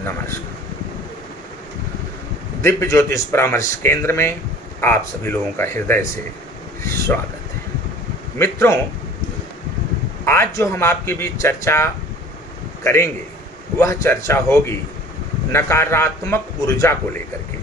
नमस्कार। दिव्य ज्योतिष परामर्श केंद्र में आप सभी लोगों का हृदय से स्वागत है। मित्रों, आज जो हम आपके बीच चर्चा करेंगे वह चर्चा होगी नकारात्मक ऊर्जा को लेकर के,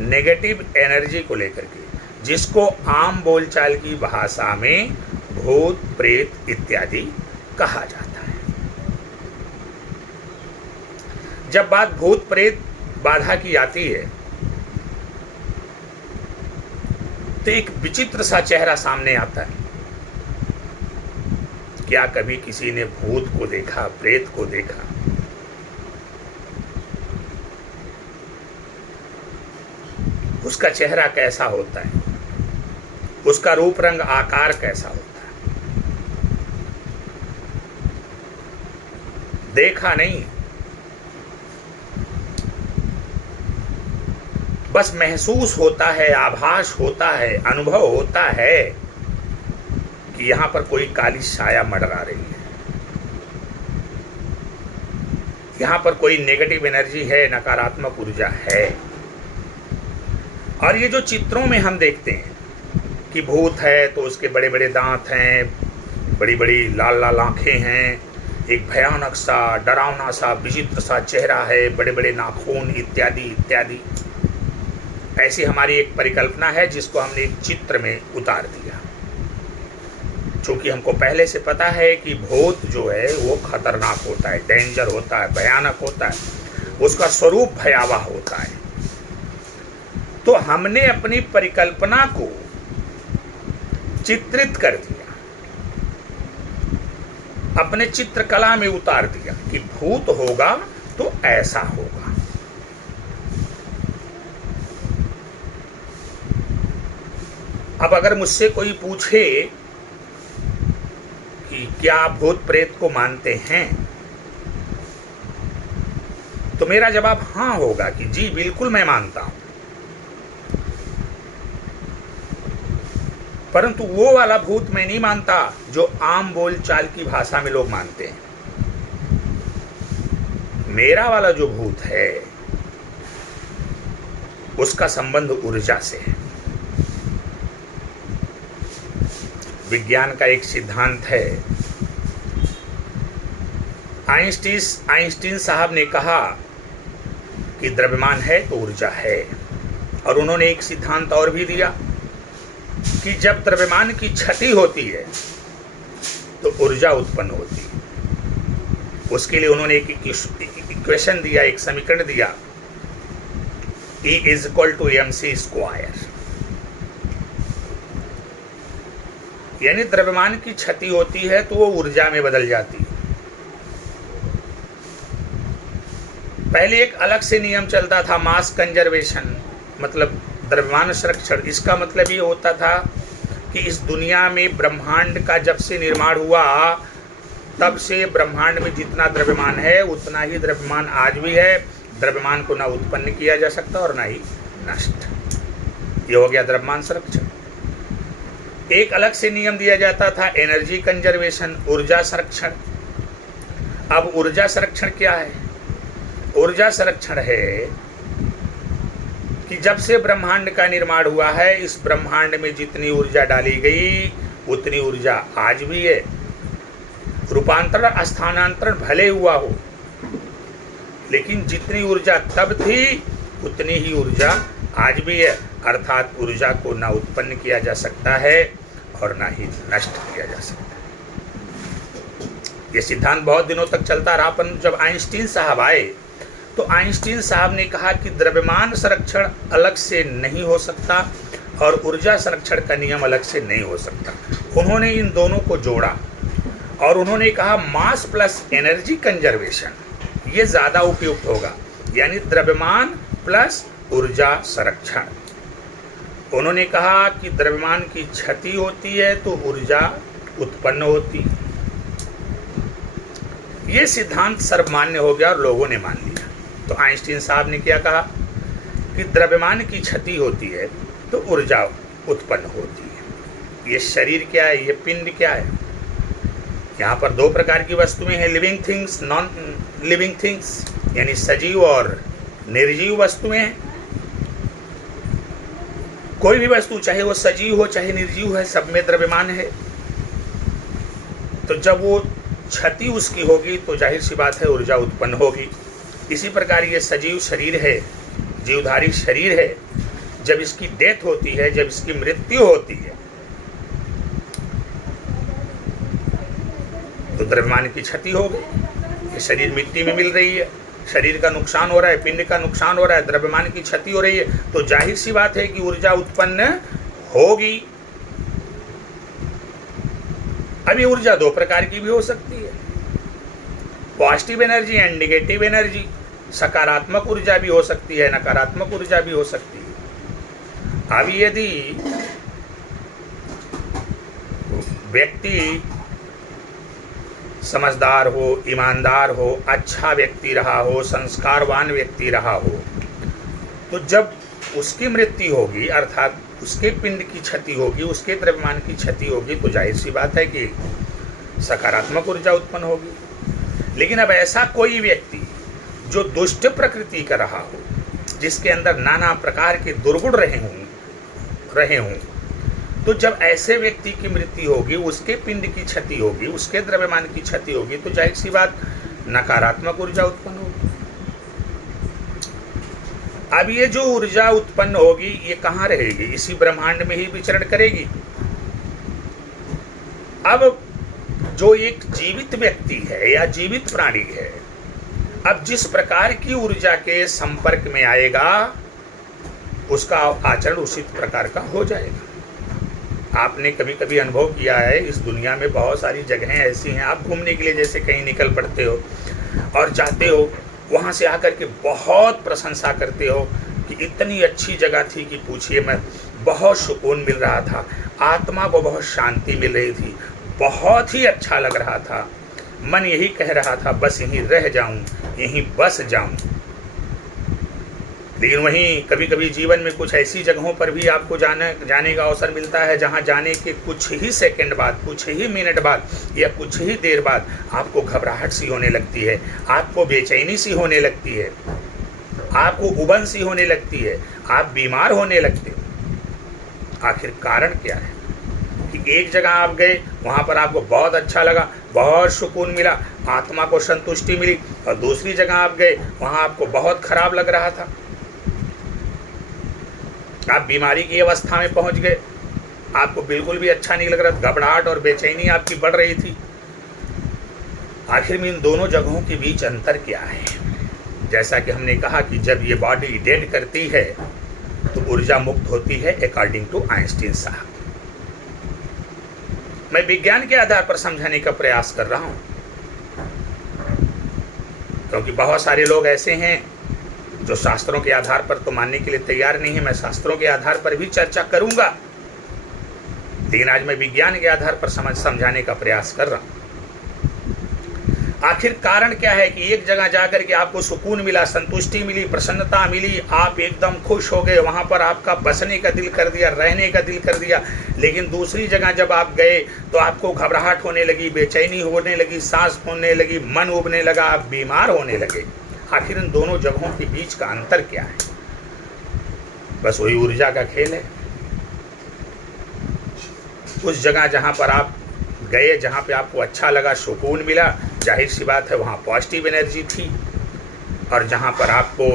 नेगेटिव एनर्जी को लेकर के, जिसको आम बोलचाल की भाषा में भूत प्रेत इत्यादि कहा जाता है। जब बात भूत प्रेत बाधा की आती है तो एक विचित्र सा चेहरा सामने आता है। क्या कभी किसी ने भूत को देखा, प्रेत को देखा? उसका चेहरा कैसा होता है, उसका रूप रंग आकार कैसा होता है? देखा नहीं, बस महसूस होता है, आभास होता है, अनुभव होता है कि यहां पर कोई काली छाया मंडरा रही है, यहां पर कोई नेगेटिव एनर्जी है, नकारात्मक ऊर्जा है। और ये जो चित्रों में हम देखते हैं कि भूत है तो उसके बड़े बड़े दांत हैं, बड़ी बड़ी लाल लाल आंखें हैं, एक भयानक सा, डरावना सा, विचित्र सा चेहरा है, बड़े बड़े नाखून इत्यादि इत्यादि। ऐसी हमारी एक परिकल्पना है जिसको हमने एक चित्र में उतार दिया। क्योंकि हमको पहले से पता है कि भूत जो है वो खतरनाक होता है, डेंजर होता है, भयानक होता है, उसका स्वरूप भयावह होता है। तो हमने अपनी परिकल्पना को चित्रित कर दिया, अपने चित्रकला में उतार दिया कि भूत होगा तो ऐसा होगा। अब अगर मुझसे कोई पूछे कि क्या आप भूत प्रेत को मानते हैं, तो मेरा जवाब हाँ होगा कि जी बिल्कुल मैं मानता हूं। परंतु वो वाला भूत मैं नहीं मानता जो आम बोलचाल की भाषा में लोग मानते हैं। मेरा वाला जो भूत है उसका संबंध ऊर्जा से है। विज्ञान का एक सिद्धांत है। आइंस्टीन साहब ने कहा कि द्रव्यमान है तो ऊर्जा है। और उन्होंने एक सिद्धांत और भी दिया कि जब द्रव्यमान की क्षति होती है तो ऊर्जा उत्पन्न होती है। उसके लिए उन्होंने एक इक्वेशन दिया, एक समीकरण दिया, E = mc²। यानी द्रव्यमान की क्षति होती है तो वो ऊर्जा में बदल जाती है। पहले एक अलग से नियम चलता था, मास कंजर्वेशन, मतलब द्रव्यमान संरक्षण। इसका मतलब ये होता था कि इस दुनिया में ब्रह्मांड का जब से निर्माण हुआ तब से ब्रह्मांड में जितना द्रव्यमान है उतना ही द्रव्यमान आज भी है। द्रव्यमान को ना उत्पन्न किया जा सकता और ना ही नष्ट। ये हो गया द्रव्यमान संरक्षण। एक अलग से नियम दिया जाता था, एनर्जी कंजर्वेशन, ऊर्जा संरक्षण। अब ऊर्जा संरक्षण क्या है? ऊर्जा संरक्षण है कि जब से ब्रह्मांड का निर्माण हुआ है, इस ब्रह्मांड में जितनी ऊर्जा डाली गई उतनी ऊर्जा आज भी है। रूपांतरण, स्थानांतरण भले हुआ हो, लेकिन जितनी ऊर्जा तब थी उतनी ही ऊर्जा आज भी है। अर्थात ऊर्जा को ना उत्पन्न किया जा सकता है और ना ही नष्ट किया जा सकता है। ये सिद्धांत बहुत दिनों तक चलता रहा। पर जब आइंस्टीन साहब आए तो आइंस्टीन साहब ने कहा कि द्रव्यमान संरक्षण अलग से नहीं हो सकता और ऊर्जा संरक्षण का नियम अलग से नहीं हो सकता। उन्होंने इन दोनों को जोड़ा और उन्होंने कहा मास प्लस एनर्जी कंजर्वेशन ये ज़्यादा उपयुक्त होगा, यानी द्रव्यमान प्लस ऊर्जा संरक्षण। उन्होंने कहा कि द्रव्यमान की क्षति होती है तो ऊर्जा उत्पन्न होती है। ये सिद्धांत सर्वमान्य हो गया और लोगों ने मान लिया। तो आइंस्टीन साहब ने क्या कहा कि द्रव्यमान की क्षति होती है तो ऊर्जा उत्पन्न होती है। ये शरीर क्या है, ये पिंड क्या है? यहाँ पर दो प्रकार की वस्तुएं हैं, living things, non living things. यानी सजीव और निर्जीव वस्तुएं हैं। कोई भी वस्तु चाहे वो सजीव हो चाहे निर्जीव है, सब में द्रव्यमान है। तो जब वो क्षति उसकी होगी तो जाहिर सी बात है ऊर्जा उत्पन्न होगी। इसी प्रकार ये सजीव शरीर है, जीवधारी शरीर है, जब इसकी डेथ होती है, जब इसकी मृत्यु होती है, तो द्रव्यमान की क्षति हो गई। ये शरीर मिट्टी में मिल रही है, शरीर का नुकसान हो रहा है, पिंड का नुकसान हो रहा है, द्रव्यमान की क्षति हो रही है, तो जाहिर सी बात है कि ऊर्जा उत्पन्न होगी। अब ये ऊर्जा दो प्रकार की भी हो सकती है, positive energy and negative energy. सकारात्मक ऊर्जा भी हो सकती है, नकारात्मक ऊर्जा भी हो सकती है। अब यदि व्यक्ति समझदार हो, ईमानदार हो, अच्छा व्यक्ति रहा हो, संस्कारवान व्यक्ति रहा हो, तो जब उसकी मृत्यु होगी अर्थात उसके पिंड की क्षति होगी, उसके द्रव्यमान की क्षति होगी, तो जाहिर सी बात है कि सकारात्मक ऊर्जा उत्पन्न होगी। लेकिन अब ऐसा कोई व्यक्ति जो दुष्ट प्रकृति का रहा हो, जिसके अंदर नाना प्रकार के दुर्गुण रहे हों, तो जब ऐसे व्यक्ति की मृत्यु होगी, उसके पिंड की क्षति होगी, उसके द्रव्यमान की क्षति होगी, तो जाहिर सी बात नकारात्मक ऊर्जा उत्पन्न होगी। अब ये जो ऊर्जा उत्पन्न होगी ये कहाँ रहेगी? इसी ब्रह्मांड में ही विचरण करेगी। अब जो एक जीवित व्यक्ति है या जीवित प्राणी है, अब जिस प्रकार की ऊर्जा के संपर्क में आएगा उसका आचरण उसी प्रकार का हो जाएगा। आपने कभी कभी अनुभव किया है, इस दुनिया में बहुत सारी जगहें ऐसी हैं, आप घूमने के लिए जैसे कहीं निकल पड़ते हो और जाते हो, वहाँ से आकर के बहुत प्रशंसा करते हो कि इतनी अच्छी जगह थी कि पूछिए मत, बहुत सुकून मिल रहा था, आत्मा को बहुत शांति मिल रही थी, बहुत ही अच्छा लग रहा था, मन यही कह रहा था बस यहीं रह जाऊं, यहीं बस जाऊं। लेकिन वहीं कभी कभी जीवन में कुछ ऐसी जगहों पर भी आपको जाने का अवसर मिलता है जहां जाने के कुछ ही सेकंड बाद, कुछ ही मिनट बाद या कुछ ही देर बाद आपको घबराहट सी होने लगती है, आपको बेचैनी सी होने लगती है, आपको उबन सी होने लगती है, आप बीमार होने लगते हो। आखिर कारण क्या है कि एक जगह आप गए, वहाँ पर आपको बहुत अच्छा लगा, बहुत सुकून मिला, आत्मा को संतुष्टि मिली, और दूसरी जगह आप गए, वहाँ आपको बहुत खराब लग रहा था, आप बीमारी की अवस्था में पहुंच गए, आपको बिल्कुल भी अच्छा नहीं लग रहा, घबराहट और बेचैनी आपकी बढ़ रही थी। आखिर में इन दोनों जगहों के बीच अंतर क्या है? जैसा कि हमने कहा कि जब ये बॉडी डेड करती है तो ऊर्जा मुक्त होती है अकॉर्डिंग टू आइंस्टीन साहब। मैं विज्ञान के आधार पर समझाने का प्रयास कर रहा हूं, क्योंकि बहुत सारे लोग ऐसे हैं जो शास्त्रों के आधार पर तो मानने के लिए तैयार नहीं है। मैं शास्त्रों के आधार पर भी चर्चा करूंगा, लेकिन आज मैं विज्ञान के आधार पर समझाने का प्रयास कर रहा हूं। आखिर कारण क्या है कि एक जगह जाकर के आपको सुकून मिला, संतुष्टि मिली, प्रसन्नता मिली, आप एकदम खुश हो गए, वहां पर आपका बसने का दिल कर दिया, रहने का दिल कर दिया। लेकिन दूसरी जगह जब आप गए तो आपको घबराहट होने लगी, बेचैनी होने लगी, सांस होने लगी, मन उबने लगा, आप बीमार होने लगे। आखिर इन दोनों जगहों के बीच का अंतर क्या है? बस वही ऊर्जा का खेल है। उस जगह जहां पर आप गए, जहां पे आपको अच्छा लगा, सुकून मिला, जाहिर सी बात है वहां पॉजिटिव एनर्जी थी, और जहां पर आपको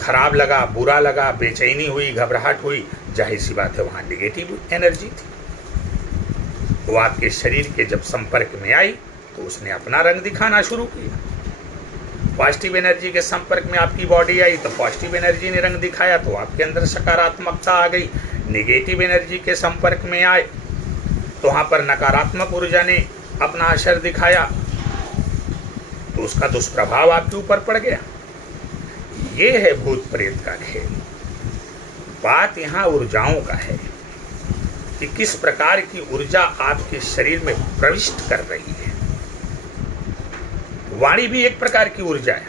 खराब लगा, बुरा लगा, बेचैनी हुई, घबराहट हुई, जाहिर सी बात है वहां नेगेटिव एनर्जी थी। वो आपके शरीर के जब संपर्क में आई तो उसने अपना रंग दिखाना शुरू किया। पॉजिटिव एनर्जी के संपर्क में आपकी बॉडी आई तो पॉजिटिव एनर्जी ने रंग दिखाया, तो आपके अंदर सकारात्मकता आ गई। नेगेटिव एनर्जी के संपर्क में आए तो वहाँ पर नकारात्मक ऊर्जा ने अपना असर दिखाया, तो उसका दुष्प्रभाव आपके ऊपर पड़ गया। ये है भूत प्रेत का खेल। बात यहाँ ऊर्जाओं का है कि किस प्रकार की ऊर्जा आपके शरीर में प्रविष्ट कर रही है। वाणी भी एक प्रकार की ऊर्जा है।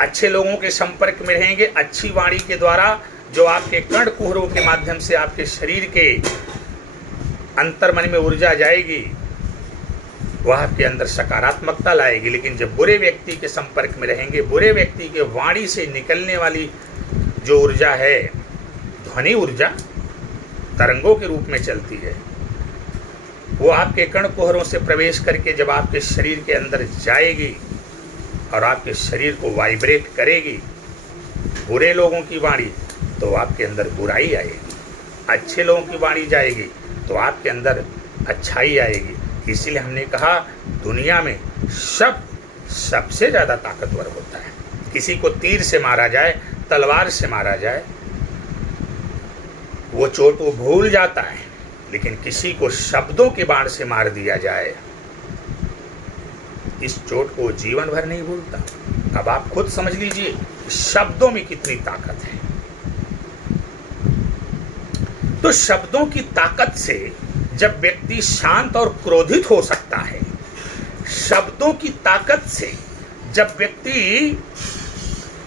अच्छे लोगों के संपर्क में रहेंगे, अच्छी वाणी के द्वारा जो आपके कर्ण कुहरों के माध्यम से आपके शरीर के अंतर्मन में ऊर्जा जाएगी, वह आपके अंदर सकारात्मकता लाएगी। लेकिन जब बुरे व्यक्ति के संपर्क में रहेंगे, बुरे व्यक्ति के वाणी से निकलने वाली जो ऊर्जा है, ध्वनि ऊर्जा तरंगों के रूप में चलती है, वो आपके कण कुहरों से प्रवेश करके जब आपके शरीर के अंदर जाएगी और आपके शरीर को वाइब्रेट करेगी, बुरे लोगों की वाणी तो आपके अंदर बुराई आएगी, अच्छे लोगों की वाणी जाएगी तो आपके अंदर अच्छाई आएगी। इसीलिए हमने कहा दुनिया में शब्द सबसे ज़्यादा ताकतवर होता है। किसी को तीर से मारा जाए, तलवार से मारा जाए, वो चोट वो भूल जाता है, लेकिन किसी को शब्दों के बाण से मार दिया जाए, इस चोट को जीवन भर नहीं भूलता। अब आप खुद समझ लीजिए शब्दों में कितनी ताकत है। तो शब्दों की ताकत से जब व्यक्ति शांत और क्रोधित हो सकता है, शब्दों की ताकत से जब व्यक्ति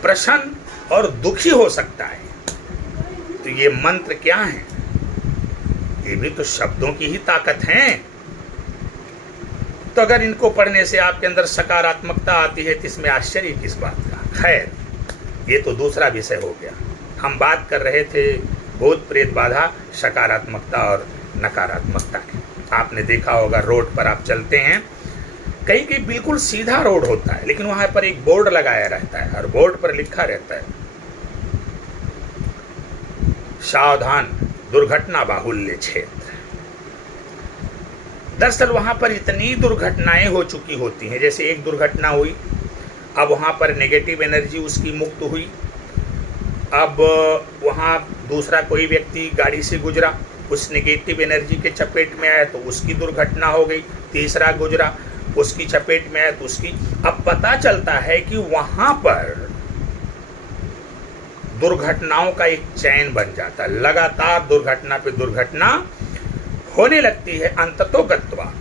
प्रसन्न और दुखी हो सकता है, तो ये मंत्र क्या है? ये भी तो शब्दों की ही ताकत है। तो अगर इनको पढ़ने से आपके अंदर सकारात्मकता आती है तो इसमें आश्चर्य किस बात का? खैर, ये तो दूसरा विषय हो गया। हम बात कर रहे थे भूत प्रेत बाधा, सकारात्मकता और नकारात्मकता की। आपने देखा होगा रोड पर आप चलते हैं, कहीं कहीं बिल्कुल सीधा रोड होता है, लेकिन वहां पर एक बोर्ड लगाया रहता है और बोर्ड पर लिखा रहता है सावधान दुर्घटना बाहुल्य क्षेत्र। दरअसल वहां पर इतनी दुर्घटनाएं हो चुकी होती हैं, जैसे एक दुर्घटना हुई, अब वहां पर नेगेटिव एनर्जी उसकी मुक्त हुई, अब वहां दूसरा कोई व्यक्ति गाड़ी से गुजरा, उस नेगेटिव एनर्जी के चपेट में आया तो उसकी दुर्घटना हो गई, तीसरा गुजरा उसकी चपेट में आया तो उसकी। अब पता चलता है कि वहां पर दुर्घटनाओं का एक चैन बन जाता है, लगातार दुर्घटना पे दुर्घटना होने लगती है। अंततोगत्वा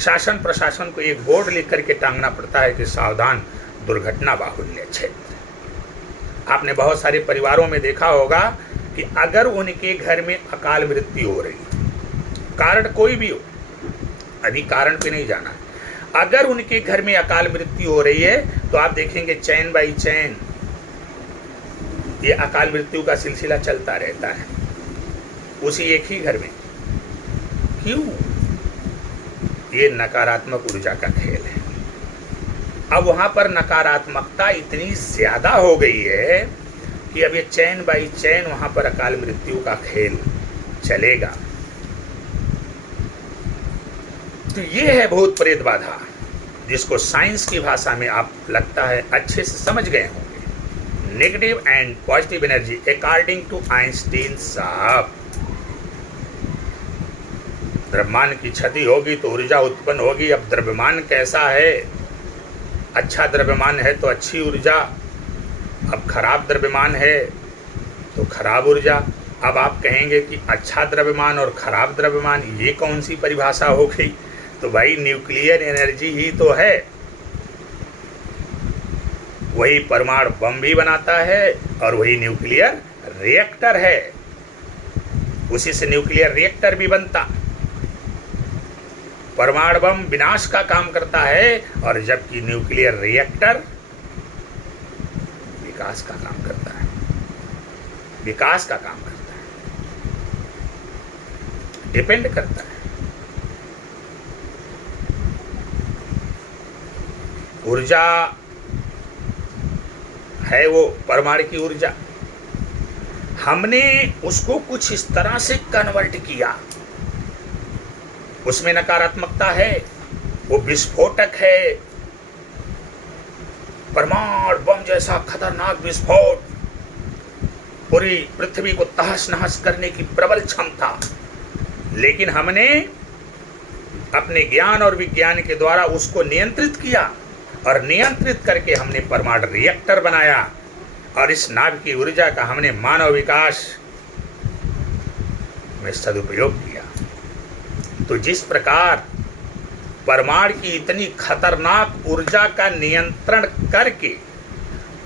शासन प्रशासन को एक बोर्ड लिख करके टांगना पड़ता है कि सावधान दुर्घटना बाहुल्य क्षेत्र। आपने बहुत सारे परिवारों में देखा होगा कि अगर उनके घर में अकाल मृत्यु हो रही, कारण कोई भी हो, अभी कारण पे नहीं जाना, अगर उनके घर में अकाल मृत्यु हो रही है तो आप देखेंगे चैन बाई चैन ये अकाल मृत्यु का सिलसिला चलता रहता है उसी एक ही घर में। क्यों? ये नकारात्मक ऊर्जा का खेल है। अब वहां पर नकारात्मकता इतनी ज्यादा हो गई है कि अब ये चैन बाई चैन वहां पर अकाल मृत्यु का खेल चलेगा। तो ये है भूत प्रेत बाधा, जिसको साइंस की भाषा में आप लगता है अच्छे से समझ गए होंगे। Negative and positive energy according to Einstein साहब। द्रव्यमान की क्षति होगी तो ऊर्जा उत्पन्न होगी। अब द्रव्यमान कैसा है? अच्छा द्रव्यमान है तो अच्छी ऊर्जा, अब खराब द्रव्यमान है तो खराब ऊर्जा। अब आप कहेंगे कि अच्छा द्रव्यमान और खराब द्रव्यमान, ये कौन सी परिभाषा हो गई? तो भाई न्यूक्लियर एनर्जी ही तो है, वही परमाणु बम भी बनाता है और वही न्यूक्लियर रिएक्टर है, उसी से न्यूक्लियर रिएक्टर भी बनता। परमाणु बम विनाश का काम करता है और जबकि न्यूक्लियर रिएक्टर विकास का काम करता है, विकास का काम करता है, डिपेंड करता है। ऊर्जा है वो परमाणु की ऊर्जा, हमने उसको कुछ इस तरह से कन्वर्ट किया, उसमें नकारात्मकता है, वो विस्फोटक है, परमाणु बम जैसा खतरनाक विस्फोट, पूरी पृथ्वी को तहस नहस करने की प्रबल क्षमता। लेकिन हमने अपने ज्ञान और विज्ञान के द्वारा उसको नियंत्रित किया और नियंत्रित करके हमने परमाणु रिएक्टर बनाया और इस नाभ की ऊर्जा का हमने मानव विकास में सदुपयोग किया। तो जिस प्रकार परमाणु की इतनी खतरनाक ऊर्जा का नियंत्रण करके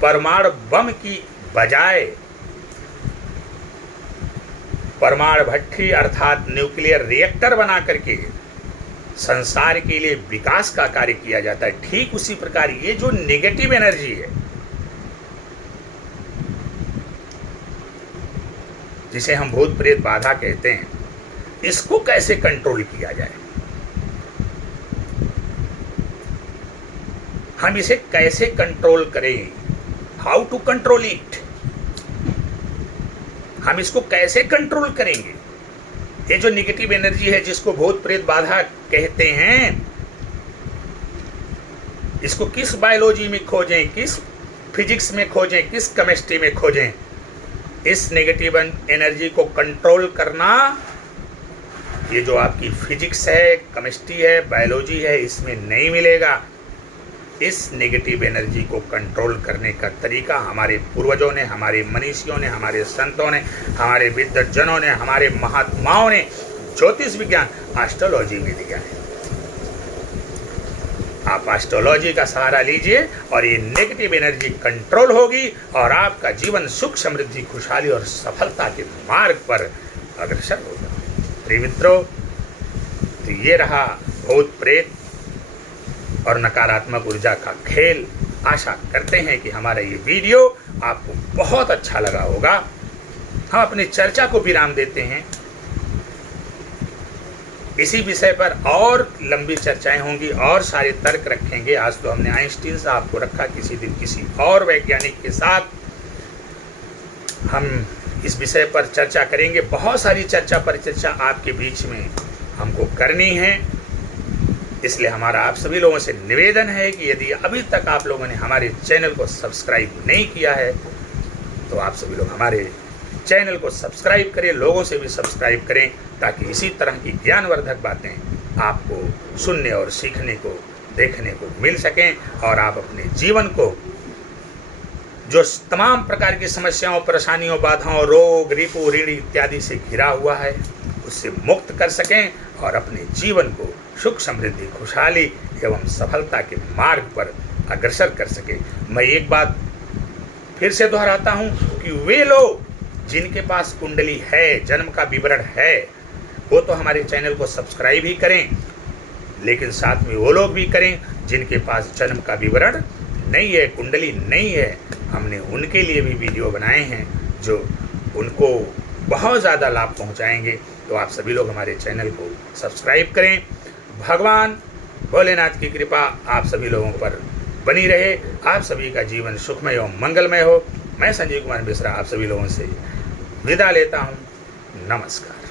परमाणु बम की बजाय परमाणु भट्टी अर्थात न्यूक्लियर रिएक्टर बना करके संसार के लिए विकास का कार्य किया जाता है, ठीक उसी प्रकार ये जो नेगेटिव एनर्जी है, जिसे हम भूत प्रेत बाधा कहते हैं, इसको कैसे कंट्रोल किया जाए, हम इसे कैसे कंट्रोल करें, हाउ टू कंट्रोल इट, हम इसको कैसे कंट्रोल करेंगे। ये जो नेगेटिव एनर्जी है जिसको भूत प्रेत बाधा कहते हैं, इसको किस बायोलॉजी में खोजें, किस फिजिक्स में खोजें, किस केमिस्ट्री में खोजें, इस नेगेटिव एनर्जी को कंट्रोल करना ये जो आपकी फिजिक्स है, केमिस्ट्री है, बायोलॉजी है, इसमें नहीं मिलेगा। इस नेगेटिव एनर्जी को कंट्रोल करने का तरीका हमारे पूर्वजों ने, हमारे मनीषियों ने, हमारे संतों ने, हमारे विद्वज्जनों ने, हमारे महात्माओं ने ज्योतिष विज्ञान एस्ट्रोलॉजी में दिया है। आप एस्ट्रोलॉजी का सहारा लीजिए और ये नेगेटिव एनर्जी कंट्रोल होगी और आपका जीवन सुख, समृद्धि, खुशहाली और सफलता के मार्ग पर अग्रसर होगा। प्रिय मित्रों, तो ये रहा भूत प्रेत और नकारात्मक ऊर्जा का खेल। आशा करते हैं कि हमारा ये वीडियो आपको बहुत अच्छा लगा होगा। हम अपनी चर्चा को विराम देते हैं। इसी विषय पर और लंबी चर्चाएं होंगी और सारे तर्क रखेंगे। आज तो हमने आइंस्टीन साहब को रखा, किसी दिन किसी और वैज्ञानिक के साथ हम इस विषय पर चर्चा करेंगे। बहुत सारी चर्चा परिचर्चा आपके बीच में हमको करनी है, इसलिए हमारा आप सभी लोगों से निवेदन है कि यदि अभी तक आप लोगों ने हमारे चैनल को सब्सक्राइब नहीं किया है तो आप सभी लोग हमारे चैनल को सब्सक्राइब करें, लोगों से भी सब्सक्राइब करें, ताकि इसी तरह की ज्ञानवर्धक बातें आपको सुनने और सीखने को, देखने को मिल सकें और आप अपने जीवन को जो तमाम प्रकार की समस्याओं, परेशानियों, बाधाओं, रोग, रिपु, ऋण इत्यादि से घिरा हुआ है उससे मुक्त कर सकें और अपने जीवन को सुख, समृद्धि, खुशहाली एवं सफलता के मार्ग पर अग्रसर कर सके। मैं एक बात फिर से दोहराता हूं कि वे लोग जिनके पास कुंडली है, जन्म का विवरण है, वो तो हमारे चैनल को सब्सक्राइब ही करें, लेकिन साथ में वो लोग भी करें जिनके पास जन्म का विवरण नहीं है, कुंडली नहीं है। हमने उनके लिए भी वीडियो बनाए हैं जो उनको बहुत ज़्यादा लाभ पहुंचाएंगे। तो आप सभी लोग हमारे चैनल को सब्सक्राइब करें। भगवान भोलेनाथ की कृपा आप सभी लोगों पर बनी रहे। आप सभी का जीवन सुखमय एवं मंगलमय हो। मैं संजीव कुमार मिश्रा आप सभी लोगों से विदा लेता हूँ। नमस्कार।